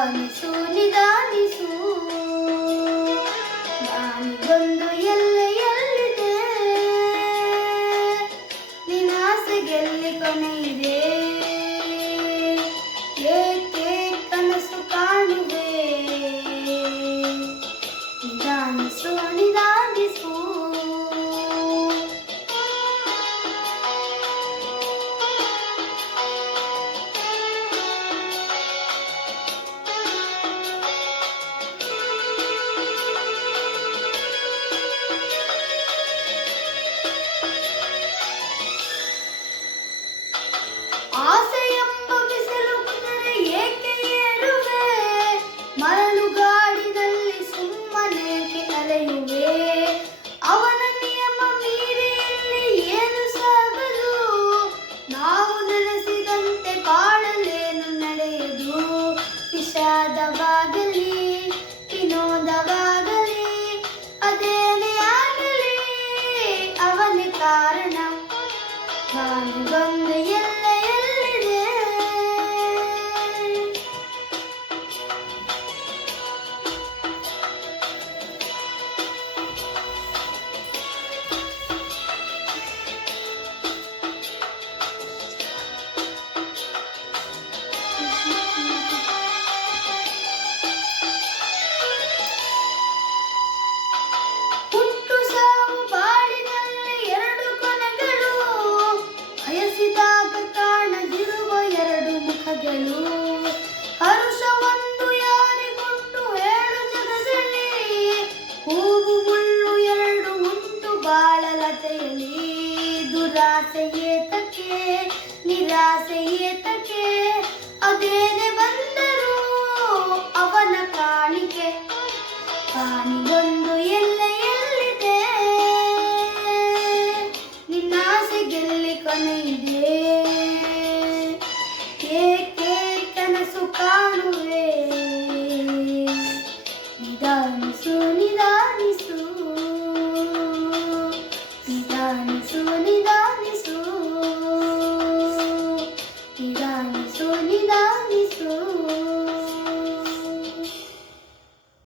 ನಿಧಾನಿಸು ನಿಧಾನಿಸು ನಾನಿಗೊಂದು ಎಲ್ಲೆಯಲ್ಲಿದೆ ನಿನ್ನಾಸೆಗೆಲ್ಲಿ ಕೊನೆಯಿದೆ ಏಕೆ ಕನಸು ಕಾಣುವೆ ನಿಧಾನಿಸು ನಿಧಾನಿಸು ಆಸೆಯೆಂಬ ಬಿಸಿಲು ಕುದುರೆ ಏಕೆ ಏರುವೆ ಮರಳು ಗಾಡಿನಲ್ಲಿ ಸುಮ್ಮನೇಕೆ ಅಲೆಯುವೆ ಅವನ ನಿಯಮ ಮೀರಿ ಇಲ್ಲಿ ಏನು ಸಾಗದು ನಾವು ನೆನೆಸಿದಂತೆ ಬಾಳಲೇನು ನಡೆಯದು ವಿಷಾದವಾಗಲಿ ವಿನೋದವಾಗಲಿ ಅದೇನೇ ಆಗಲಿ ಅವನೇ ಕಾರಣ ನಾನಿಗೊಂದು ಎಲ್ಲೆಯಲ್ಲಿದೆ ಹುಟ್ಟು ಸಾವು ಬಾಳಿನಲ್ಲಿ ಎರಡು ಕೊನೆಗಳು ಬಯಸಿದಾಗ ಕಾಣದಿರುವ ಎರಡು ಮುಖಗಳು ಹರುಷವೊಂದು ಯಾರಿಗುಂಟು ಏಳು ಜಗದಲ್ಲಿ ಹೂವು ಮುಳ್ಳು ಎರಡು ಉಂಟು ಬಾಳಲತೆಯಲ್ಲಿ ದುರಾಸೆ ಏತಕ್ಕೆ ನಿರಾಸೆ ಏತಕ್ಕೆ ಅದೇನೆ ಬಂದರೂ ಅವನ ಕಾಣಿಕೆ ಕಾಣಿಗೊಂದು ಎಲ್ಲೆಯಲ್ಲಿದೆ ನಿನ್ನಾಸೆಗೆಲ್ಲಿ ಕೊನೆಯಿದೆ ಏಕೆ ಕನಸು ಕಾಣುವೆ ನಿಧಾನಿಸು ನಿಧಾನಿಸು